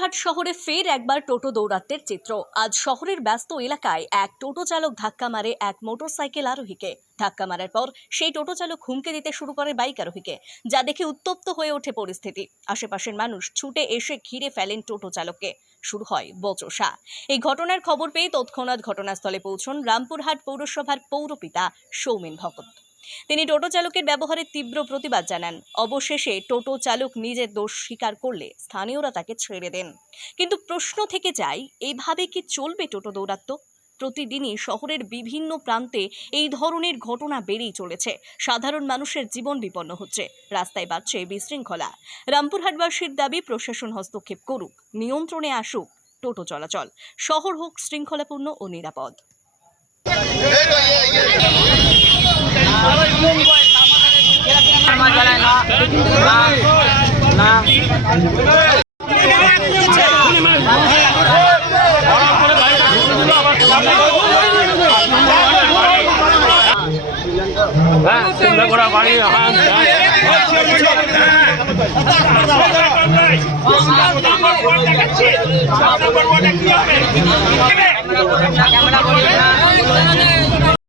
রামপুরহাট শহরে ফের একবার টোটো দৌরাত্মের চিত্র। আজ শহরের ব্যস্ত এলাকায় এক টোটো চালক ধাক্কা মারে এক মোটরসাইকেল আরোহীকে। ধাক্কা মারার পর সেই টোটো চালক হুমকি দিতে শুরু করে বাইক আরোহীকে, যা দেখে উত্তপ্ত হয়ে ওঠে পরিস্থিতি। আশেপাশের মানুষ ছুটে এসে ঘিরে ফেলেন টোটো চালককে। শুরু হয় বচসা। এই ঘটনার খবর পেয়ে তৎক্ষণাৎ ঘটনাস্থলে পৌঁছন রামপুরহাট পৌরসভার পৌরপিতা সৌমেন ভকত। তিনি টোটো চালকের ব্যবহারের তীব্র প্রতিবাদ জানান। অবশেষে টোটো চালক নিজের দোষ স্বীকার করলে স্থানীয়রা তাকে ছেড়ে দেন। কিন্তু প্রশ্ন থেকে যায়, এইভাবে কি চলবে টোটো দৌরাত্ম্য? প্রতিদিনই শহরের বিভিন্ন প্রান্তে এই ধরনের ঘটনা বেড়েই চলেছে। সাধারণ মানুষের জীবন বিপন্ন হচ্ছে, রাস্তায় বাড়ছে বিশৃঙ্খলা। রামপুরহাটবাসীর দাবি, প্রশাসন হস্তক্ষেপ করুক, নিয়ন্ত্রণে আসুক টোটো চলাচল, শহর হোক শৃঙ্খলাপূর্ণ ও নিরাপদ।